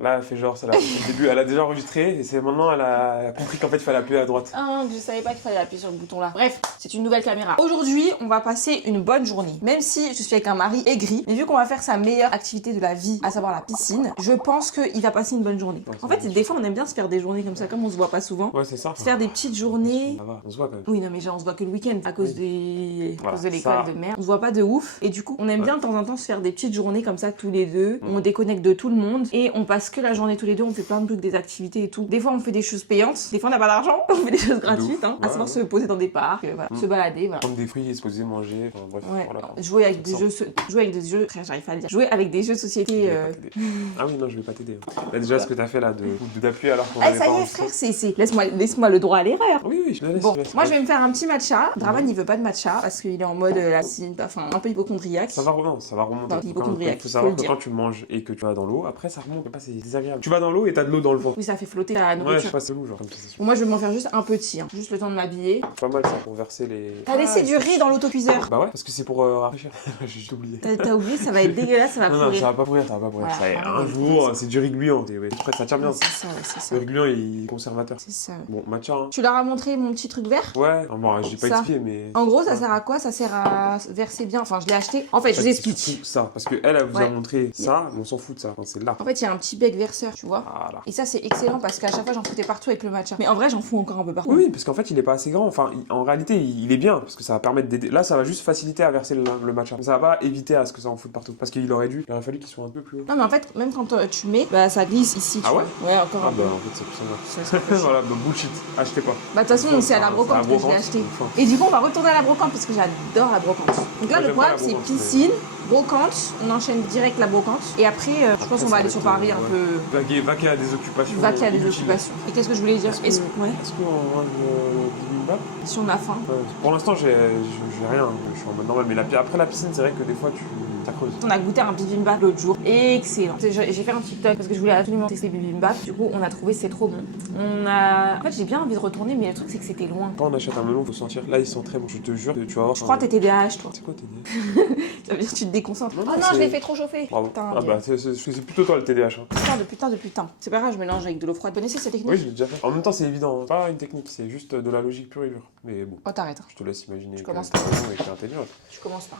Là, elle fait genre, c'est le début, elle a déjà enregistré et c'est maintenant, elle a compris qu'en fait, il fallait appuyer à droite. Ah, je savais pas qu'il fallait appuyer sur le bouton là. Bref, c'est une nouvelle caméra. Aujourd'hui, on va passer une bonne journée. Même si je suis avec un mari aigri, mais vu qu'on va faire sa meilleure activité de la vie, à savoir la piscine, je pense qu'il va passer une bonne journée. Ouais, En fait, des fois, on aime bien se faire des journées comme ça, comme on se voit pas souvent. Ouais, c'est ça. Se faire des petites journées. Ça va, on se voit quand même. Oui, non, mais genre, on se voit que le week-end à cause, à Voilà, cause de l'école ça. de merde. On se voit pas de ouf. Et du coup, on aime bien de temps en temps se faire des petites journées comme ça tous les deux. On déconnecte de tout le monde et on passe que la journée tous les deux. On fait plein de trucs, des activités et tout. Des fois, on fait des choses payantes. Des fois, on n'a pas d'argent. On fait des choses gratuites, hein. À savoir se poser dans des parcs, voilà. Se balader, voilà. Prendre des fruits et se poser, manger. Enfin, bref, Ouais. voilà. Jouer avec des jeux. Jouer avec des jeux. J'arrive pas à le dire. Jouer avec des jeux de société. Je vais pas t'aider. Ah oui, non, je vais pas t'aider. Là, déjà, ce que t'as fait là, d'appuyer alors qu'on Ah, avait ça pas y est, enregistré. frère, c'est. Laisse-moi le droit à l'erreur. Oui, oui, je la laisse. Bon, je la laisse. moi je vais me faire un petit matcha. Draman il veut pas de matcha parce qu'il est en mode enfin un peu hypochondriaque. Ça va, non, ça va remonter. Non, hypochondriaque, Il faut savoir faut que le quand tu manges et que tu vas dans l'eau, après ça remonte. C'est désagréable. Tu vas dans l'eau et t'as de l'eau dans le ventre. Oui, ça fait flotter la Ouais, je nourriture. sais pas, c'est lourd, genre comme ça. Bon, moi je vais m'en faire juste un petit, hein. Juste le temps de m'habiller. Pas mal ça pour verser les. T'as laissé du riz dans l'autocuiseur. Bah ouais, parce que c'est pour rafraîchir. J'ai juste oublié. T'as oublié, ça va être dégueulasse, ça va Non, non, pourrir. ça va pas pourrir, ça va pas pourrir. Voilà. Ça y est, Ah, un jour, c'est du riz gluant. Ouais, après, ça tient bien. C'est ça, ouais, c'est ça. Le riz gluant, il est conservateur. C'est ça. Bon, matcha, hein. Tu leur as montré mon petit truc vert? Ouais, bon, j'ai pas Ça. expliqué, mais. En gros, ça sert à quoi? Ça sert à verser bien. Enfin, je l'ai acheté. En fait, je vous explique. Surtout ça, parce qu'elle, elle vous a Ouais. montré ça, mais on s'en fout de ça. Enfin, c'est là. En fait, il y a un petit bec verseur, tu vois. Voilà. Et ça, c'est excellent parce qu'à chaque fois, j'en foutais partout avec le matcha. Mais en vrai, j'en fous encore un peu partout. Oui, parce qu'en fait, il est pas assez grand. Enfin, en réalité, il est bien, parce que ça va permettre d'aider. Là, ça va juste faciliter à verser le matcha. Mais ça va pas éviter à ce que ça en foute partout. Parce qu'il aurait fallu qu'il soit un peu plus haut. Non, mais en fait, même quand tu mets, bah ça glisse ici. Ah tu ouais vois. Ouais, encore Ah un peu. bah, en fait, c'est plus ça. Ça, c'est Voilà, bah, bullshit. Achetez pas. Bah de toute façon, c'est à la brocante que je l'ai acheté. Et du coup, on va retourner à la brocante parce que j'adore la brocante. Donc là, Moi, le j'aime problème, pas la c'est brocante, piscine, brocante. On enchaîne direct la brocante. Et après, je pense qu'on va aller sur Paris un peu. Vaquer à des occupations. Vaquer à des inutiles. occupations. Et qu'est-ce que je voulais dire? Ouais. Est-ce qu'on mange du bibimbap Si on a faim. Pour l'instant, j'ai rien. Je suis en mode normal. Mais après la piscine, c'est vrai que des fois, ça creuse. On a goûté un bibimbap l'autre jour. Excellent. J'ai fait un TikTok parce que je voulais absolument tester bibimbap. Du coup, on a trouvé c'est trop bon. En fait, j'ai bien envie de retourner, mais le truc, c'est que c'était loin. Quand on achète un melon, faut sentir. Là, ils sont très bons. Je te jure, tu vas voir. Je crois que t'es TDAH, toi. C'est quoi TDAH? Ça veut dire que tu te déconcentres. Non, Oh non, non, c'est- je l'ai fait trop chauffer. Bravo. Putain, Ah bah, c'est plutôt toi le TDAH. Hein. putain de putain. C'est pas grave, je mélange avec de l'eau froide. Vous connaissez cette technique? Oui, je l'ai déjà fait. En même temps, c'est évident. Hein. Pas une technique, c'est juste de la logique pure et dure. Mais bon, Oh, t'arrêtes. je te laisse imaginer que commence t'as raison et que t'es intelligente. Je commence pas.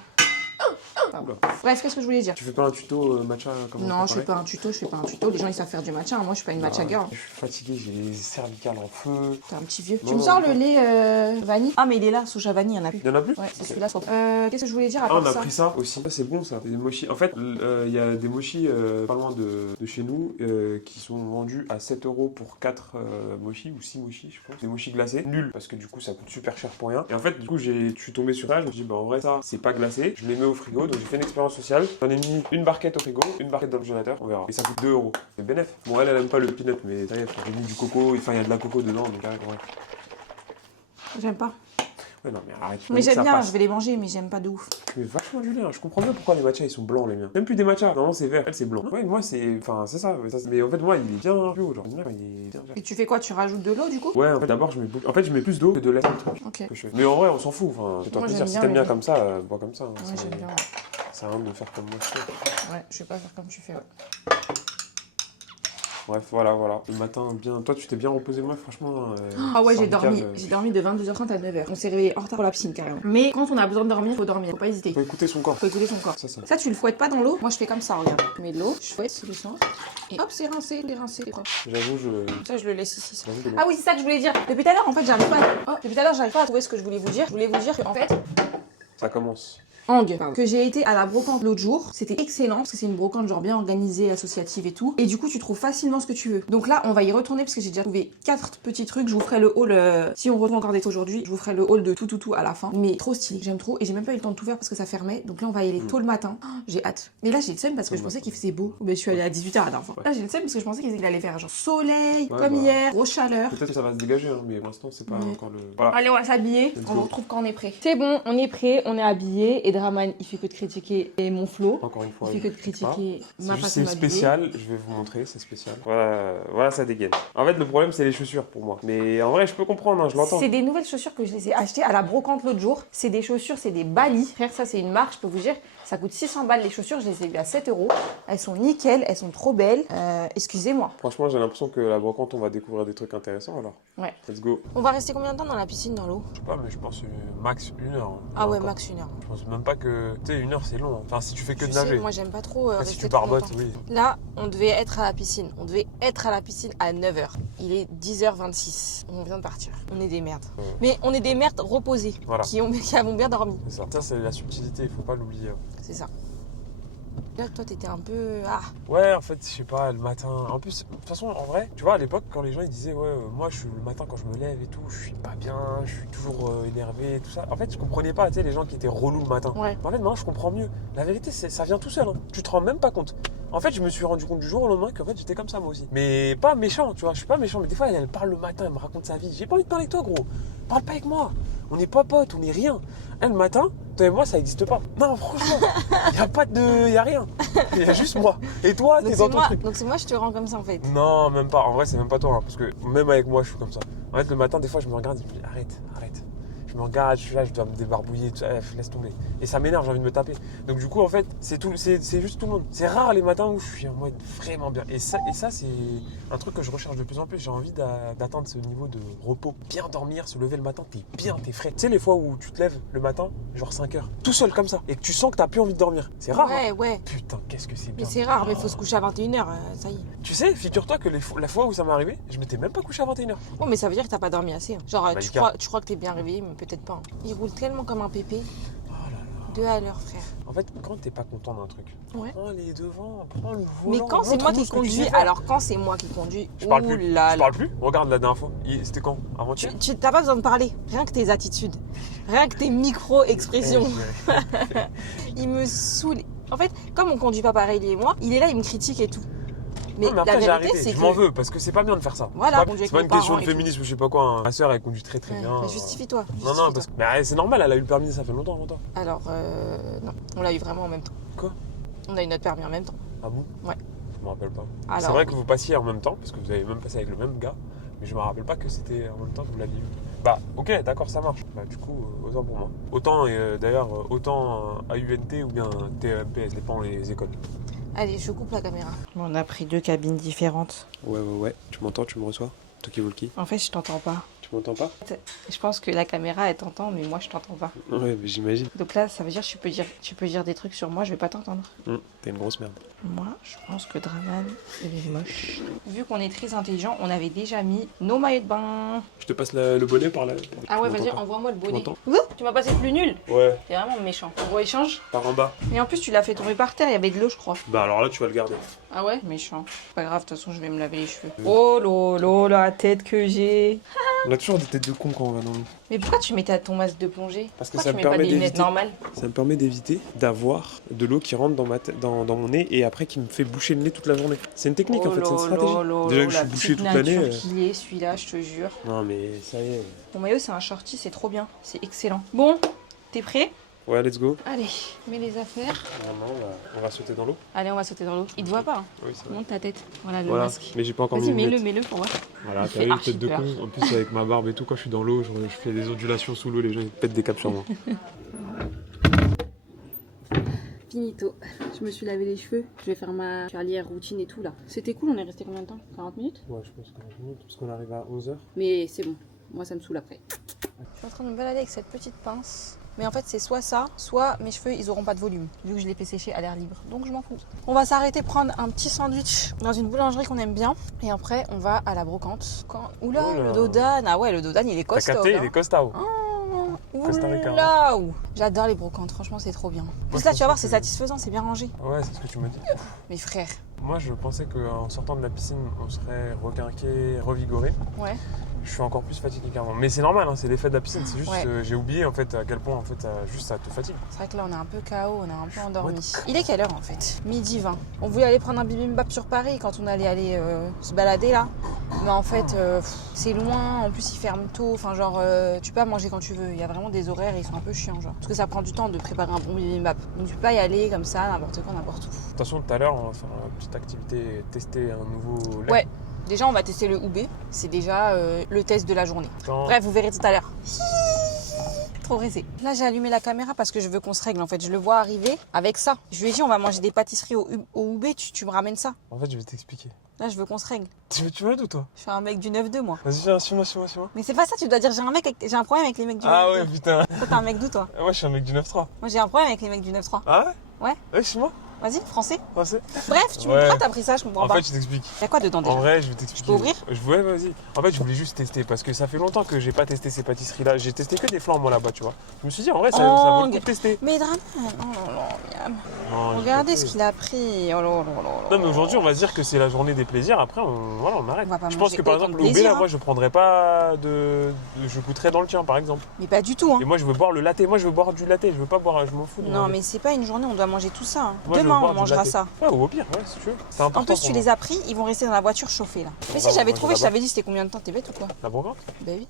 Oula. Bref, qu'est-ce que je voulais dire? Tu fais pas un tuto matcha comme Non, je fais pas un tuto, je fais pas un tuto. Les gens ils savent faire du matcha, hein. Moi je suis pas une matcha girl. Je suis fatigué, j'ai les cervicales en feu. T'es un petit vieux. Non, Tu me non, sors non. le lait vanille? Ah, mais il est là, soja vanille, il y en a plus. Il y en a plus? Ouais, c'est Ok. celui-là. Qu'est-ce que je voulais dire à Ah, on part a ça? pris ça aussi. Ça, c'est bon ça. Des mochis. En fait, il y a des mochis pas loin de chez nous qui sont vendus à 7 € pour 4 mochis ou 6 mochis, je pense. Des mochis glacés. Nul parce que du coup, ça coûte super cher pour rien. Et en fait, du coup, je suis tombé sur ça. Je me suis dit, bah en vrai, ça, c'est pas glacé. Je les mets au frigo. Donc, j'ai fait une expérience sociale. J'en ai mis une barquette au frigo, une barquette dans le congélateur. On verra. Et ça coûte 2 €. C'est bénef. Bon, elle aime pas le peanut, mais ça y est, j'ai mis du coco. Enfin, il y a de la coco dedans. Donc, ouais. J'aime pas. Ouais, non, mais arrête. Mais j'aime bien, passe. je vais les manger, mais j'aime pas de ouf. Mais vachement du lait, hein. Je comprends bien pourquoi les matchas ils sont blancs les miens. Même plus des matchas, normalement c'est vert, elle c'est blanc. Ouais, moi c'est. Enfin, c'est ça. Mais en fait, moi il est bien plus haut, genre. Il est bien. Et tu fais quoi? Tu rajoutes de l'eau du coup? Ouais, en fait, d'abord je mets beaucoup. En fait, je mets plus d'eau que de lait dans le truc. Ok. Que je fais. Mais en vrai, on s'en fout. Enfin, c'est toi Moi, plaisir. j'aime Si bien t'aimes le bien lait. comme ça, bois comme ça. Hein. Ouais, j'aime bien. Ça sert à rien de faire comme moi. Ouais, je vais pas faire comme tu fais, ouais. Bref, voilà. Le matin, bien. Toi, tu t'es bien reposé, moi, franchement. Ah ouais, cervical, j'ai dormi de 22h30 à 9h. On s'est réveillé en retard pour la piscine carrément. Mais quand on a besoin de dormir, faut dormir. Faut pas hésiter. Faut écouter son corps. Faut écouter son corps. Ça. Ça, tu le fouettes pas dans l'eau. Moi, je fais comme ça, regarde. Je mets de l'eau, je fouette, c'est doucement. Et hop, c'est rincé, c'est propre. J'avoue, Ça, je le laisse ici. Ça. j'avoue que- Ah oui, c'est ça que je voulais dire. Depuis tout à l'heure, en fait, j'arrive pas à trouver ce que je voulais vous dire. Je voulais vous dire qu'en fait, Ça commence. Hang, que j'ai été à la brocante l'autre jour. C'était excellent parce que c'est une brocante genre bien organisée, associative et tout. Et du coup, tu trouves facilement ce que tu veux. Donc là, on va y retourner parce que j'ai déjà trouvé 4 petits trucs. Je vous ferai le haul, si on retrouve encore des trucs aujourd'hui, je vous ferai le haul de tout à la fin. Mais trop stylé, j'aime trop. Et j'ai même pas eu le temps de tout faire parce que ça fermait. Donc là, on va y aller tôt le matin. Oh, j'ai hâte. Mais là, j'ai le seum parce que je pensais qu'il faisait beau. Mais je suis allée à 18h la dernière fois. Là, j'ai le seum parce que je pensais qu'il allait faire genre soleil, comme bah. hier, grosse chaleur. Peut-être que ça va se dégager, hein, mais pour l'instant, c'est pas Ouais. encore le. Voilà. Allez, on va s'habiller. Let's On go. vous retrouve quand on est prêt. C'est bon, on est prêt, on est habillé. Et Draman, il fait que de critiquer mon flow. Encore une fois. Il fait que de critiquer ma façon C'est d'habiller. spécial, je vais vous montrer, c'est spécial. Voilà, ça dégaine. En fait, le problème, c'est les chaussures pour moi. Mais en vrai, je peux comprendre, hein, je l'entends. C'est des nouvelles chaussures que je les ai achetées à la brocante l'autre jour. C'est des chaussures, c'est des Bali. Frère, ça, c'est une marque, je peux vous dire. Ça coûte 600 balles les chaussures, je les ai vues à 7 €. Elles sont nickel, elles sont trop belles. Excusez-moi. Franchement, j'ai l'impression que la brocante, on va découvrir des trucs intéressants alors. Ouais. Let's go. On va rester combien de temps dans la piscine, dans l'eau? Je sais pas, mais je pense max 1 heure. Hein. Ah ouais, Encore. max 1 heure. Je pense même pas que. Tu sais, 1 heure c'est long. Hein. Enfin, si tu fais que de Je sais, nager. moi j'aime pas trop Ah, rester si tu trop barbotes, longtemps. oui. Là, on devait être à la piscine. On devait être à la piscine à 9 h. Il est 10h26. On vient de partir. On est des merdes. Ouais. Mais on est des merdes reposées. Voilà. Qui avons bien dormi. C'est ça. Ça, c'est la subtilité, il faut pas l'oublier. C'est ça. Là, toi, t'étais un peu... Ah, Ouais, en fait, je sais pas, le matin. En plus, de toute façon, en vrai, tu vois, à l'époque, quand les gens ils disaient, ouais, moi, le matin, quand je me lève et tout, je suis pas bien, je suis toujours énervé et tout ça. En fait, je comprenais pas, tu sais, les gens qui étaient relous le matin. ouais. En fait, maintenant, je comprends mieux. La vérité, ça vient tout seul. Hein. Tu te rends même pas compte. En fait, je me suis rendu compte du jour au lendemain qu'en fait, j'étais comme ça, moi aussi. Mais pas méchant, tu vois, je suis pas méchant. Mais des fois, elle parle le matin, elle me raconte sa vie. J'ai pas envie de parler avec toi, gros. Parle pas avec moi. On n'est pas potes, on n'est rien. Elle, le matin, toi et moi, ça n'existe pas. Non, franchement, y a rien. Il y a juste moi. Et toi, t'es dans ton truc. Donc c'est moi, je te rends comme ça, en fait. Non, même pas. En vrai, c'est même pas toi. Hein, parce que même avec moi, je suis comme ça. En fait, le matin, des fois, je me regarde et je me dis, arrête. Je me regarde, je suis là, je dois me débarbouiller, tout ça, laisse tomber. Et ça m'énerve, j'ai envie de me taper. Donc du coup, en fait, c'est juste tout le monde. C'est rare les matins où je suis en mode vraiment bien. Et ça c'est un truc que je recherche de plus en plus. J'ai envie d'atteindre ce niveau de repos. Bien dormir, se lever le matin, t'es bien, t'es frais. Tu sais, les fois où tu te lèves le matin, genre 5 heures, tout seul comme ça, et que tu sens que t'as plus envie de dormir. C'est rare. Ouais, Hein. ouais. Putain, qu'est-ce que c'est Mais bien. c'est rare, mais il faut se coucher à 21 h, ça y est. Tu sais, figure-toi que la fois où ça m'est arrivé, je m'étais même pas couché à 21 h. Bon, mais ça veut dire que t'as pas dormi assez. Hein. Genre, Malika. tu crois que t'es bien réveillé, mais peut-être pas. Hein. Il roule tellement comme un pépé. Oh là là. 2 à l'heure, frère. En fait, quand t'es pas content d'un truc, Ouais. prends les devants, prends le volant. Mais quand c'est moi montre-nous qui ce que tu conduis, sais faire. alors quand c'est moi qui conduis, Je parle ouh plus. là Je là. parle plus. Regarde la dernière fois. C'était quand? Avant-hier. Tu t'as pas besoin de parler, rien que tes attitudes, rien que tes micro-expressions. Il me saoule. En fait, comme on conduit pas pareil, lui et moi, il est là, il me critique et tout. Mais, Non, mais après, la j'ai vérité, arrêté. c'est Je que... m'en veux parce que c'est pas bien de faire ça. Voilà, c'est conduire pas avec une nos question parents de et tout. féminisme ou je sais pas quoi. Hein. Ma soeur, elle conduit très très Ouais, bien. bah, justifie-toi. Non, non, parce que mais c'est normal, elle a eu le permis, ça fait longtemps avant toi. Alors, non, on l'a eu vraiment en même temps. Quoi? On a eu notre permis en même temps. Ah bon? Ouais. Je me rappelle pas. Alors, C'est vrai que vous passiez en même temps, parce que vous avez même passé avec le même gars, mais je me rappelle pas que c'était en même temps que vous l'aviez eu. Bah, ok, d'accord, ça marche. Bah, du coup, autant pour moi. Autant, d'ailleurs, autant AUNT ou bien TEMP, ça dépend les écoles. Allez, je coupe la caméra. On a pris 2 cabines différentes. Ouais. Tu m'entends, tu me reçois? Toi qui veux le qui? En fait, je t'entends pas. Tu m'entends pas? Je pense que la caméra, elle t'entend, mais moi, je t'entends pas. Ouais, mais j'imagine. Donc là, ça veut dire que tu peux dire des trucs sur moi, je vais pas t'entendre. T'es une grosse merde. Moi, je pense que Draman, il est moche. Vu qu'on est très intelligent, on avait déjà mis nos maillots de bain. Je te passe le bonnet par là. Ah ouais, Tu vas-y, m'entends pas? envoie-moi le bonnet. m'entends? Tu m'as passé plus nul. Ouais, T'es vraiment méchant. On échange. par en bas. Et en plus, tu l'as fait tomber par terre, il y avait de l'eau, je crois. Bah alors là, tu vas le garder. Ah ouais? Méchant. Pas grave, de toute façon, je vais me laver les cheveux. Oh lolo, la tête que j'ai. On a toujours des têtes de con quand on va dans l'eau. Mais pourquoi tu mets ton masque de plongée? Parce que Pourquoi ça tu me mets pas permet des lunettes d'éviter. normales? Ça me permet d'éviter d'avoir de l'eau qui rentre dans mon nez et après qui me fait boucher le nez toute la journée. C'est une technique en fait, c'est une stratégie. Déjà que je suis bouché toute l'année. Qu'il est celui-là, je te jure. Non mais ça y est. Ton maillot, c'est un shorty, c'est trop bien. C'est excellent. Bon, t'es prêt? Ouais, let's go. Allez, mets les affaires. Non, on va sauter dans l'eau. Allez, on va sauter dans l'eau. Il te voit pas, hein. Oui, c'est vrai. Monte ta tête. Voilà le Voilà, masque. mais j'ai pas encore mis Vas-y, les lunettes. mets-le pour voir. Voilà, Il t'as fait vu une archi tête de peur. con. En plus, avec ma barbe et tout, quand je suis dans l'eau, je fais des ondulations sous l'eau, les gens ils pètent des câbles sur moi. Finito. Je me suis lavé les cheveux. Je vais faire ma carrière routine et tout là. C'était cool, on est resté combien de temps? 40 minutes? Ouais, je pense 40 minutes, parce qu'on arrive à 11h. Mais c'est bon. Moi, ça me saoule après. Je suis en train de me balader avec cette petite pince. Mais en fait, c'est soit ça, soit mes cheveux, ils auront pas de volume, vu que je les fais sécher à l'air libre. Donc, je m'en fous. On va s'arrêter prendre un petit sandwich dans une boulangerie qu'on aime bien. Et après, on va à la brocante. Oula, Oula. le Dodan. Ah ouais, le Dodan, il est T'as costaud. capté, hein. il est costaud. Costa Rica. Oula, ouh. J'adore les brocantes, franchement, c'est trop bien. Plus là, tu vas voir, c'est satisfaisant, c'est bien rangé. Ouais, c'est ce que tu m'as dit. Mes frères. Moi, je pensais qu'en sortant de la piscine, on serait requinqué, revigoré. Ouais. Je suis encore plus fatigué qu'avant. Mais c'est normal, hein, c'est l'effet de la piscine. C'est juste, Ouais. j'ai oublié en fait à quel point en fait, juste ça te fatigue. C'est vrai que là, on est un peu KO, on est un peu endormi. Il est quelle heure en fait? 12h20. On voulait aller prendre un bibimbap sur Paris quand on allait aller se balader là. Mais en fait, c'est loin. En plus, ils ferment tôt. Enfin, genre, tu peux pas manger quand tu veux. Il y a vraiment des horaires et ils sont un peu chiants, genre. Parce que ça prend du temps de préparer un bon bibimbap. Donc, tu peux pas y aller comme ça, n'importe quoi, n'importe où. Attention, tout à l'heure, on va faire une petite activité, tester un nouveau lait. Ouais. Déjà, on va tester le Oubé. C'est déjà le test de la journée. Attends, Bref, vous verrez tout à l'heure. progresser. Là, j'ai allumé la caméra parce que je veux qu'on se règle. En fait, je le vois arriver avec ça. Je lui ai dit, on va manger des pâtisseries au UB, tu me ramènes ça. En fait, je vais t'expliquer. Là, je veux qu'on se règle. Tu vas d'où toi? Je suis un mec du 9-2, moi. Vas-y, viens, suis-moi. Mais c'est pas ça, tu dois dire, j'ai un problème avec les mecs du 9-2. Ah ouais, putain. Toi, t'es un mec d'où, toi? Moi, je suis un mec du 9-3. Moi, j'ai un problème avec les mecs du 9-3. Ah ouais? Ouais. Ouais, suis-moi. Vas-y, français. Français. Bref, pourquoi t'as pris ça? Je comprends En pas. fait, je t'explique. Y'a quoi dedans déjà? En vrai, je vais t'expliquer. Je peux ouvrir? Ouais, vas-y. En fait, je voulais juste tester parce que ça fait longtemps que j'ai pas testé ces pâtisseries-là. J'ai testé que des flancs, moi, là-bas, tu vois. Je me suis dit, en vrai, ça vaut le coup de tester. Mais Draman, oh là là, Miam. Non, Regardez ce qu'il a pris. Oh là là là là. Non, mais aujourd'hui, on va se dire que c'est la journée des plaisirs. Après, on arrête. On va pas Je pense manger que par autant exemple, de au plaisir, là, hein. moi, je prendrais pas je goûterais dans le tien, par exemple. Mais pas du tout, hein. Et moi, je veux boire le latte. Moi, je veux boire du latte. Je veux pas boire, je m'en fous. Non, mais c'est pas une journée, on doit manger tout ça. Hein. Moi, je veux Demain, boire on du mangera latte. ça. Ouais, ou au pire, ouais, si tu veux. C'est important. En plus, pour tu moi. les as pris, ils vont rester dans la voiture chauffée là. Mais si va j'avais manger trouvé, je là-bas. t'avais dit c'était combien de temps? T'es bête ou quoi? La brocante? Bah oui.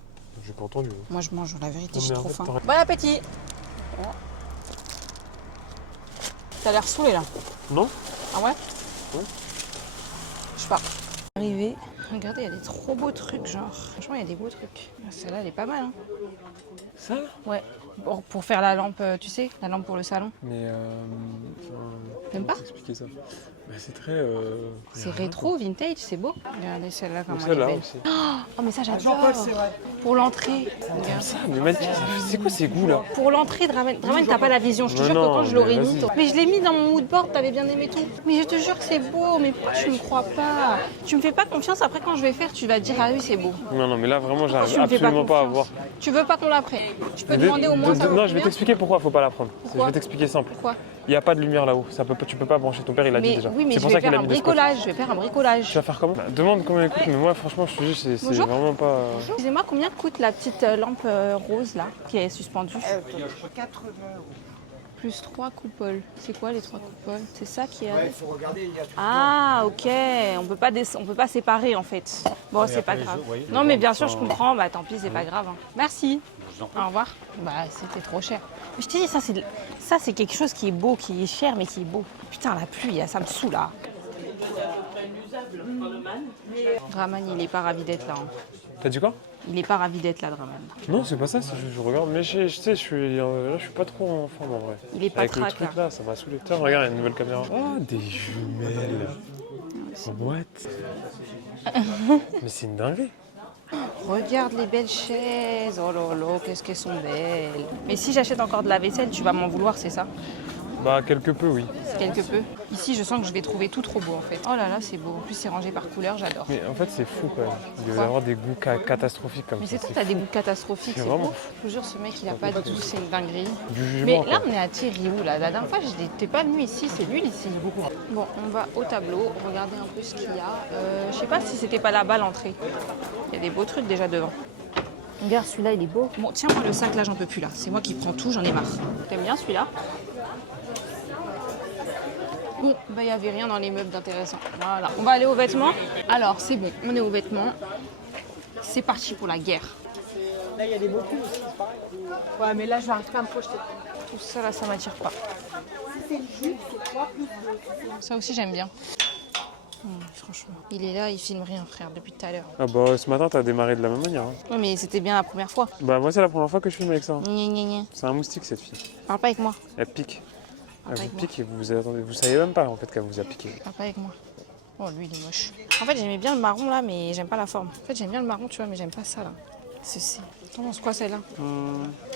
J'ai pas entendu. Moi je mange, la vérité, Non, j'ai mais en trop fait, faim. t'aurais- Bon appétit. T'as l'air saoulé là. Non? Ah ouais? Ouais. Je sais pas. Arrivé. Regardez, il y a des trop beaux trucs, genre. Franchement, il y a des beaux trucs. Celle-là, elle est pas mal, hein. Ça? Ouais. Pour faire la lampe, tu sais, la lampe pour le salon. Mais T'aimes pas? expliquer ça. Bah, c'est très. C'est rétro, vintage, c'est beau. Regardez celle-là, comment elle est Celle-là belle. aussi. Oh, mais ça, j'adore. Pour l'entrée. Regarde. Ça, mais Mathieu, c'est quoi ces goûts là? Pour l'entrée, Draman, t'as pas la vision. Je te Mais jure non, que quand je mais l'aurais mis. vas-y. Mais je l'ai mis dans mon moodboard, t'avais bien aimé tout. Mais je te jure que c'est beau, mais pourquoi tu me crois pas? Tu me fais pas confiance, après quand je vais faire, tu vas te dire, ah oui, c'est beau. Non, mais là vraiment, Tu j'arrive me fais absolument pas à voir. confiance. Tu veux pas qu'on la prenne? Je peux demander au moins ça vaut Non, je vais combien? t'expliquer pourquoi faut pas la prendre. Pourquoi Je vais t'expliquer simple. Pourquoi? Il n'y a pas de lumière là-haut. Tu peux pas brancher. Ton père, il l'a dit Mais déjà. oui, mais C'est je pour vais ça qu'il faire a un mis des spots. bricolage, je vais faire un bricolage. Tu vas faire comment? Bah, demande combien elle coûte, mais moi, franchement, je te dis, c'est Bonjour. vraiment pas. Excusez-moi, combien coûte la petite lampe rose là, qui est suspendue? 80 €. Plus 3 coupoles. C'est quoi les 3 coupoles? C'est ça qui est. Il faut regarder, il y a tout. Ah, ok. On peut pas séparer en fait. Bon, c'est pas grave. Non, mais bien sûr, je comprends. Bah, tant pis, c'est pas grave. Hein. Merci. Au revoir. Bah, c'était trop cher. Mais je t'ai dit, ça, c'est quelque chose qui est beau, qui est cher, mais qui est beau. Putain, la pluie, ça me saoule là. Draman, il est pas ravi d'être là. Hein. T'as dit quoi? Il est pas ravi d'être là, Draman. Non, c'est pas ça, je regarde. Mais je sais, là, je suis pas trop en forme en vrai. Il est pas Avec le trac truc là. là, ça m'a saoulé. Tiens, regarde, il y a une nouvelle caméra. Oh, des jumelles. What? Mais c'est une dinguerie. Regarde les belles chaises. Oh là là, qu'est-ce qu'elles sont belles. Mais si j'achète encore de la vaisselle, tu vas m'en vouloir, c'est ça? Bah, quelque peu, oui. Quelque peu. Ici, je sens que je vais trouver tout trop beau en fait. Oh là là, c'est beau. En plus, c'est rangé par couleur, j'adore. Mais en fait, c'est fou quand même. Il doit y Quoi avoir des goûts catastrophiques comme Mais ça. c'est toi, t'as des goûts catastrophiques, C'est c'est vraiment ouf. Je vous jure, ce mec, il a pas de goût, c'est une dinguerie. Du jugement. Mais là, quoi. on est à Thierry où là? La dernière fois, j'étais pas venue ici, c'est nul ici. Bon, on va au tableau, regarder un peu ce qu'il y a. Je sais pas si c'était pas là-bas l'entrée. Il y a des beaux trucs déjà devant. Regarde, celui-là, il est beau. Bon, tiens-moi le sac, là, j'en peux plus là. C'est moi qui prends tout, j'en ai marre. T'aimes bien celui-là? Bon, bah il n'y avait rien dans les meubles d'intéressant. Voilà, on va aller aux vêtements. Alors, c'est bon, on est aux vêtements. C'est parti pour la guerre. Là, il y a des beaux pulls aussi, c'est pareil. Ouais, mais là, je vais arriver à me projeter. Tout ça, là, ça m'attire pas. Si c'est le jus, c'est 3 plus 2. Ça aussi, j'aime bien. Franchement, il est là, il filme rien, frère, depuis tout à l'heure. Ah bah, ce matin, t'as démarré de la même manière. Hein. Ouais, mais c'était bien la première fois. Bah, moi, c'est la première fois que je filme avec ça. Hein. Gna gna gna. C'est un moustique, cette fille. Parle pas avec moi. Elle pique. Elle avec vous moi. pique et vous savez même pas en fait qu'elle vous a piqué. Parle pas avec moi. Oh, lui, il est moche. En fait, j'aimais bien le marron là, mais j'aime pas la forme. En fait, j'aime bien le marron, tu vois, mais j'aime pas ça là. C'est. T'en penses quoi celle-là?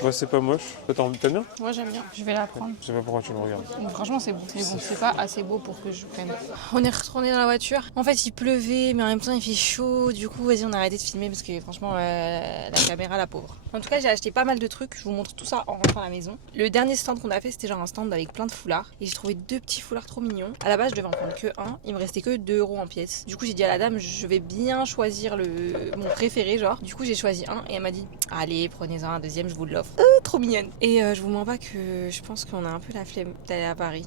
Moi, c'est pas moche. Toi, t'aimes bien? Moi, j'aime bien. Je vais la prendre. Je sais pas pourquoi tu le regardes. Franchement, c'est beau. Mais bon, c'est pas assez beau pour que je prenne. On est retourné dans la voiture. En fait, il pleuvait, mais en même temps, il fait chaud. Du coup, vas-y, on a arrêté de filmer parce que franchement, la caméra, la pauvre. En tout cas, j'ai acheté pas mal de trucs. Je vous montre tout ça en rentrant à la maison. Le dernier stand qu'on a fait, c'était genre un stand avec plein de foulards. Et j'ai trouvé 2 petits foulards trop mignons. À la base, je devais en prendre que un. Il me restait que 2 € en pièces. Du coup, j'ai dit à la dame, je vais bien choisir mon préféré, genre. Du coup, j'ai choisi un et elle m'a dit, allez, prenez-en un deuxième, je vous l'offre. Trop mignonne. Et je vous mens pas que je pense qu'on a un peu la flemme d'aller à Paris.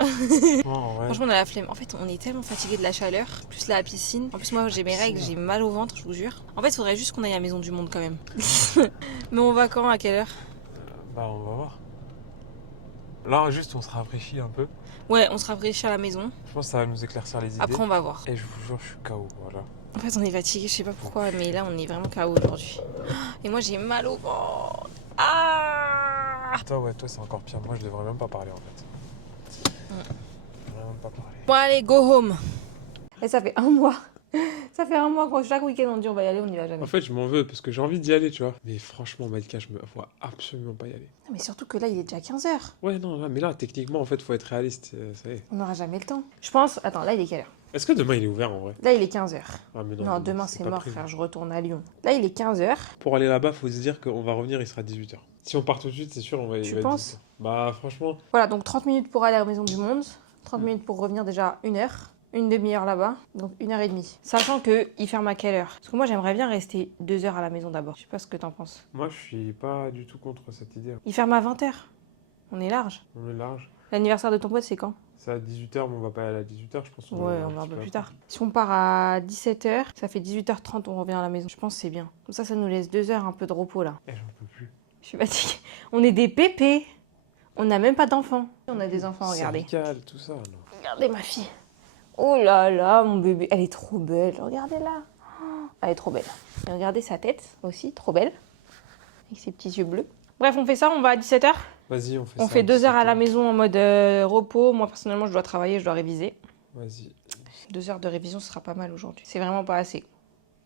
Oh, ouais. Franchement, on a la flemme. En fait, on est tellement fatigué de la chaleur, plus la piscine. En plus, moi, j'ai mes règles, j'ai mal au ventre, je vous jure. En fait, il faudrait juste qu'on aille à la Maison du Monde quand même. Mais on va quand? À quelle heure? Bah, on va voir. Là, juste, on se rafraîchit un peu. Ouais, on se rafraîchit à la maison. Je pense que ça va nous éclaircir les idées. Après, on va voir. Et je vous jure, je suis KO, voilà. En fait, on est fatigué, je sais pas pourquoi, mais là, on est vraiment KO aujourd'hui. Et moi, j'ai mal au ventre. Toi, c'est encore pire. Moi, je devrais même pas parler en fait. Je devrais même pas parler. Bon, allez, go home. Et ça fait un mois. Ça fait un mois que chaque week-end on dit on va y aller, on n'y va jamais. En fait, je m'en veux parce que j'ai envie d'y aller, tu vois. Mais franchement, Malika, je me vois absolument pas y aller. Non, mais surtout que là, il est déjà 15h. Ouais, non, là, mais là, techniquement, en fait, faut être réaliste. Ça y est. On n'aura jamais le temps. Je pense. Attends, là, il est quelle heure? Est-ce que demain, il est ouvert en vrai? Là, il est 15h. Ah, mais Non, demain, c'est pas mort, prévu. frère. Je retourne à Lyon. Là, il est 15h. Pour aller là-bas, faut se dire qu'on va revenir, il sera 18h. Si on part tout de suite, c'est sûr, il Tu va être penses 18h. Bah, franchement, Voilà, donc 30 minutes pour aller à la Maison du Monde. 30 minutes pour revenir, déjà 1 heure. Une demi-heure là-bas, donc 1h30. Sachant qu'il ferme à quelle heure? Parce que moi, j'aimerais bien rester 2 heures à la maison d'abord. Je sais pas ce que t'en penses. moi, je suis pas du tout contre cette idée. Il ferme à 20h. On est large. On est large. L'anniversaire de ton pote, c'est quand? C'est à 18h, mais on va pas aller à 18h, je pense. Ouais, on va un peu plus tard. Si on part à 17h, ça fait 18h30, on revient à la maison. Je pense que c'est bien. Comme ça nous laisse 2 heures un peu de repos là. Eh, j'en peux plus. Je suis fatiguée. On est des pépés. On n'a même pas d'enfants. On a des enfants, regardez. Cervical, tout ça, non. Regardez ma fille. Oh là là, mon bébé. Elle est trop belle. Regardez-la. Oh, elle est trop belle. Et regardez sa tête aussi, trop belle. Avec ses petits yeux bleus. Bref, on fait ça, on va à 17h. Vas-y, on fait ça. On fait 2 heures à la maison en mode repos. Moi, personnellement, je dois travailler, je dois réviser. Vas-y. 2 heures de révision, ce sera pas mal aujourd'hui. C'est vraiment pas assez.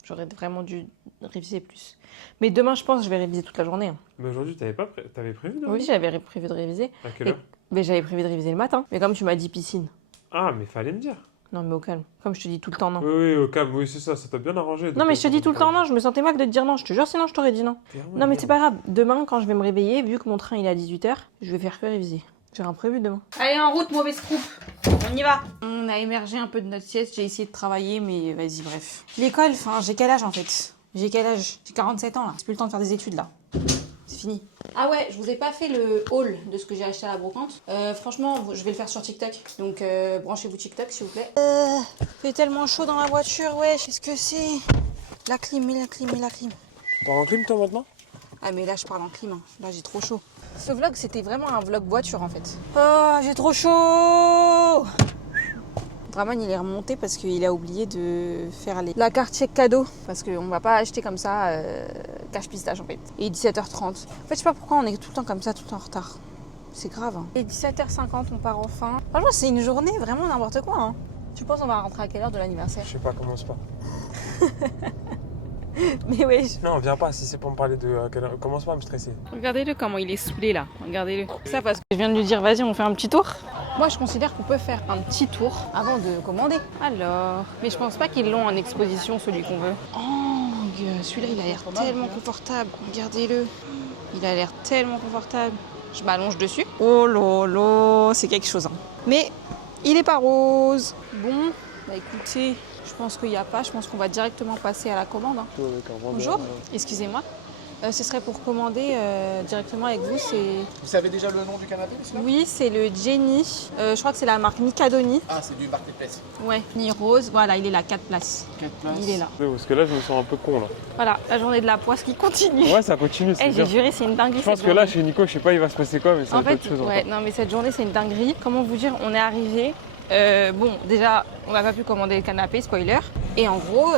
J'aurais vraiment dû réviser plus. Mais demain, je pense que je vais réviser toute la journée. Hein. Mais aujourd'hui, t'avais prévu de Oui, j'avais prévu de réviser. À quelle heure? Mais j'avais prévu de réviser le matin. Mais comme tu m'as dit piscine. Ah, mais fallait me dire. Non, mais au calme. Comme je te dis tout le temps non. Oui, au calme, oui, c'est ça t'a bien arrangé. Non, mais je te dis tout le temps non. Je me sentais mal de te dire non. Je te jure, sinon je t'aurais dit non. Non, mais c'est pas grave. Demain, quand je vais me réveiller, vu que mon train il est à 18h, je vais faire que réviser. J'ai rien prévu demain. Allez, en route, mauvaise coupe. On y va. On a émergé un peu de notre sieste. J'ai essayé de travailler, mais vas-y, bref. L'école, enfin, j'ai quel âge en fait? J'ai quel âge? J'ai 47 ans là. C'est plus le temps de faire des études là. C'est fini. Ah ouais, je vous ai pas fait le haul de ce que j'ai acheté à la brocante. Franchement, je vais le faire sur TikTok. Donc branchez-vous TikTok s'il vous plaît. Il fait tellement chaud dans la voiture, ouais. Qu'est-ce que c'est? La clim, mais la clim, mais la clim. Tu pars en clim toi maintenant? Ah mais là je parle en clim, hein. Là j'ai trop chaud. Ce vlog c'était vraiment un vlog voiture en fait. Oh j'ai trop chaud. Draman il est remonté parce qu'il a oublié de faire la carte chèque cadeau. Parce qu'on va pas acheter comme ça cache pistache en fait. Et 17h30. En fait je sais pas pourquoi on est tout le temps comme ça, tout le temps en retard. C'est grave. Hein. Et 17h50 on part enfin. Franchement c'est une journée vraiment n'importe quoi. Hein. Tu penses on va rentrer à quelle heure de l'anniversaire? Je sais pas, commence pas. Mais ouais. Non, viens pas, si c'est pour me parler de... commence pas à me stresser. Regardez-le comment il est saoulé là, regardez-le. Ça parce que je viens de lui dire vas-y on fait un petit tour. Moi je considère qu'on peut faire un petit tour avant de commander. Alors, mais je pense pas qu'ils l'ont en exposition celui qu'on veut. Oh, celui-là il a l'air tellement confortable, regardez-le. Il a l'air tellement confortable. Je m'allonge dessus. Oh lolo, c'est quelque chose. Hein. Mais il est pas rose. Bon, bah écoutez, je pense qu'il n'y a pas, je pense qu'on va directement passer à la commande. Hein. Bonjour, excusez-moi. Ce serait pour commander directement avec vous. Vous savez déjà le nom du canapé? Oui, c'est le Jenny. Je crois que c'est la marque Mikadoni. Ah, c'est du marketplace. Ouais, ni rose. Voilà, il est là, 4 places. 4 places. Il est là. Oui, parce que là, je me sens un peu con là. Voilà, la journée de la poisse qui continue. Ouais, ça continue, c'est J'ai bien. juré, c'est une dinguerie. Je pense cette que là, journée. chez Nico, je sais pas, il va se passer quoi, mais c'est En fait, autre chose. ouais, encore. non, mais cette journée, c'est une dinguerie. Comment vous dire, on est arrivé. Bon, déjà, on n'a pas pu commander le canapé, spoiler. Et en gros,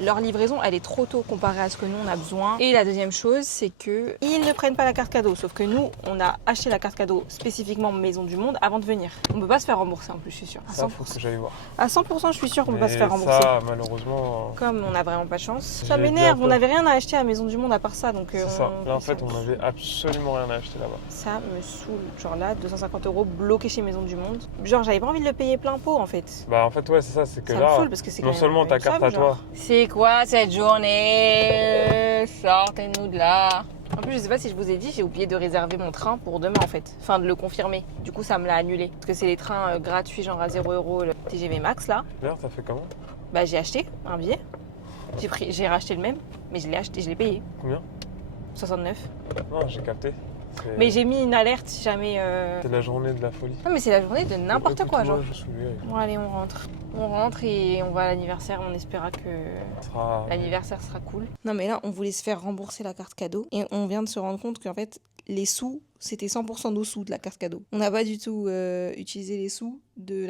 leur livraison, elle est trop tôt comparée à ce que nous, on a besoin. Et la deuxième chose, c'est que ils ne prennent pas la carte cadeau. Sauf que nous, on a acheté la carte cadeau spécifiquement Maison du Monde avant de venir. On peut pas se faire rembourser en plus, je suis sûre. À Ça, 100%, faut que j'aille voir. à 100%, je suis sûre qu'on peut pas se Et faire rembourser. ça, malheureusement... Comme on n'a vraiment pas de chance. Ça J'ai m'énerve, bien on peur. n'avait rien à acheter à Maison du Monde à part ça. Donc, C'est ça. Là, en fait, on avait absolument rien à acheter là-bas. Ça me saoule. Genre là, 250 € bloqués chez Maison du Monde. Genre, j'avais pas envie de le payer plein pot en fait. Bah, en fait, ouais, c'est ça, c'est que Ça me là... saoule parce que c'est non quand même seulement ta une carte somme, à genre. toi. C'est quoi cette journée? Sortez-nous de là. En plus, je sais pas si je vous ai dit, j'ai oublié de réserver mon train pour demain en fait. Enfin, de le confirmer. Du coup, ça me l'a annulé. Parce que c'est les trains gratuits, genre à 0 € le TGV Max là. D'ailleurs, t'as fait comment? Bah, j'ai acheté un billet. J'ai racheté le même, mais je l'ai acheté, je l'ai payé. Combien? 69. Non, j'ai capté. C'est- Mais j'ai mis une alerte si jamais. C'est la journée de la folie. Non, mais c'est la journée de n'importe quoi, genre. Écoute-moi, je suis saoulé. Bon, allez, on rentre. On rentre et on va à l'anniversaire. On espéra que Ça sera... l'anniversaire sera cool. Non, mais là, on voulait se faire rembourser la carte cadeau. Et on vient de se rendre compte qu'en fait, les sous, c'était 100% nos sous de la carte cadeau. On n'a pas du tout utilisé les sous de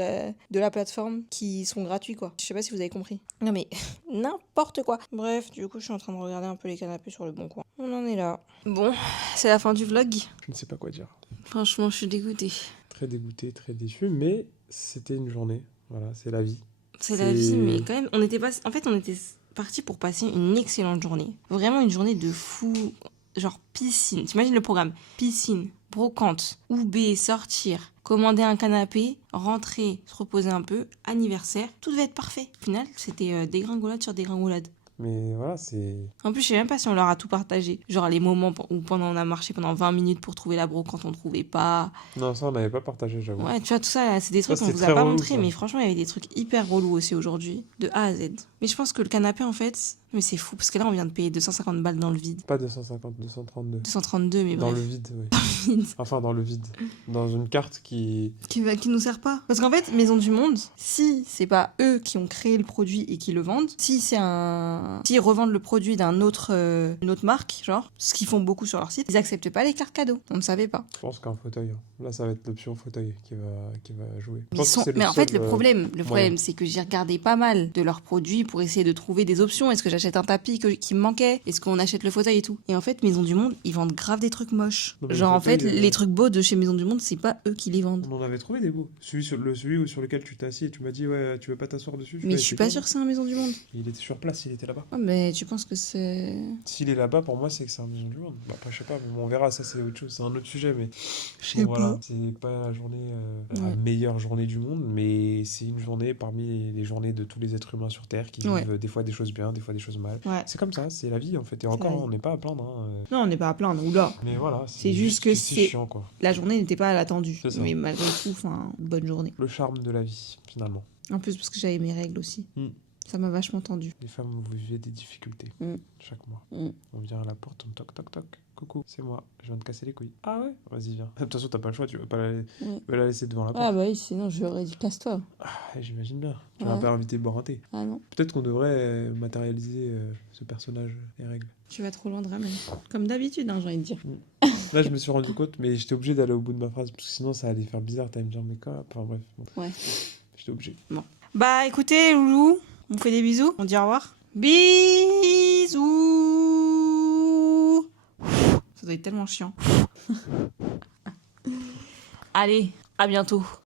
la plateforme qui sont gratuits, quoi. Je sais pas si vous avez compris. Non mais, n'importe quoi. Bref, du coup, je suis en train de regarder un peu les canapés sur le bon coin. On en est là. Bon, c'est la fin du vlog. Je ne sais pas quoi dire. Franchement, je suis dégoûtée. Très dégoûté, très déçu, mais c'était une journée. Voilà, c'est la vie. C'est la vie, mais quand même, on était parti pour passer une excellente journée. Vraiment une journée de fou. Genre piscine. T'imagines le programme? Piscine, brocante, UB, sortir, commander un canapé, rentrer, se reposer un peu, anniversaire. Tout devait être parfait. Au final, c'était dégringolade sur dégringolade. Mais voilà, c'est... En plus, je sais même pas si on leur a tout partagé. Genre les moments où pendant on a marché pendant 20 minutes pour trouver la brocante, on ne trouvait pas. Non, ça, on n'avait pas partagé, j'avoue. Ouais, tu vois, tout ça, là, c'est des trucs Ça, qu'on c'est vous a très pas relou, montré, ça. mais franchement, il y avait des trucs hyper relous aussi aujourd'hui, de A à Z. Mais je pense que le canapé, en fait, mais c'est fou, parce que là, on vient de payer 250 balles dans le vide. Pas 250, 232. 232, mais Dans bref. le vide, oui. Enfin, dans le vide. Dans une carte qui... Qui nous sert pas. Parce qu'en fait, Maison du Monde, si c'est pas eux qui ont créé le produit et qui le vendent, s'ils revendent le produit une autre marque, genre, ce qu'ils font beaucoup sur leur site, ils acceptent pas les cartes cadeaux. On ne savait pas. Je pense qu'un fauteuil. Hein. Là, ça va être l'option fauteuil qui va jouer. Je Ils pense que sont- c'est Mais en fait, le seul, problème, moyen. c'est que j'ai regardé pas mal de leurs produits pour essayer de trouver des options. Est-ce que j'achète un tapis qui me manquait? Est-ce qu'on achète le fauteuil et tout? Et en fait, Maison du Monde, ils vendent grave des trucs moches. Non, mais Genre, le en fait, fauteuil, les trucs beaux de chez Maison du Monde, c'est pas eux qui les vendent. On en avait trouvé des beaux. Celui sur lequel tu t'es assis et tu m'as dit, ouais, tu veux pas t'asseoir dessus? Mais je suis pas sûre que c'est un Maison du Monde. Il était sur place, il était là-bas. Ouais, mais tu penses que c'est... S'il est là-bas, pour moi, c'est que c'est un maison du monde. Bah, après, je sais pas, mais on verra, ça c'est autre chose, c'est un autre sujet, mais Je sais pas. c'est pas la journée, Ouais. la meilleure journée du monde, mais c'est une journée parmi les journées de tous les êtres humains sur Terre qui Ouais. vivent des fois des choses bien, des fois des choses mal. Ouais. C'est comme ça, c'est la vie en fait, et la encore, vie. on n'est pas à plaindre, hein, Non, on n'est pas à plaindre, oula. mais voilà, C'est juste que c'est c'est- chiant quoi. La journée n'était pas à l'attendu. C'est ça. Mais malgré tout, enfin, bonne journée. Le charme de la vie, finalement. En plus, parce que j'avais mes règles aussi. Mm. Ça m'a vachement tendu. Les femmes, vous vivez des difficultés Mm. chaque mois. Mm. On vient à la porte, on toc toc toc. Coucou, c'est moi, je viens de casser les couilles. Ah ouais? Vas-y, viens. De toute façon, t'as pas le choix, tu vas pas la laisser devant la porte. bah oui, sinon j'aurais dit casse-toi. Ah, j'imagine bien. Tu Ouais. vas pas inviter boire un thé. Ah non. Peut-être qu'on devrait matérialiser ce personnage, les règles. Tu vas trop loin de ramen. Comme d'habitude, hein, j'ai envie de dire. Là, je me suis rendu compte, mais j'étais obligé d'aller au bout de ma phrase, parce que sinon, ça allait faire bizarre. T'allais me dire, mais quoi? Enfin, bref. Bon. Ouais. J'étais obligé. Bah écoutez, loulou, on fait des bisous. On dit au revoir. Bisous. Ça doit être tellement chiant. Allez, à bientôt.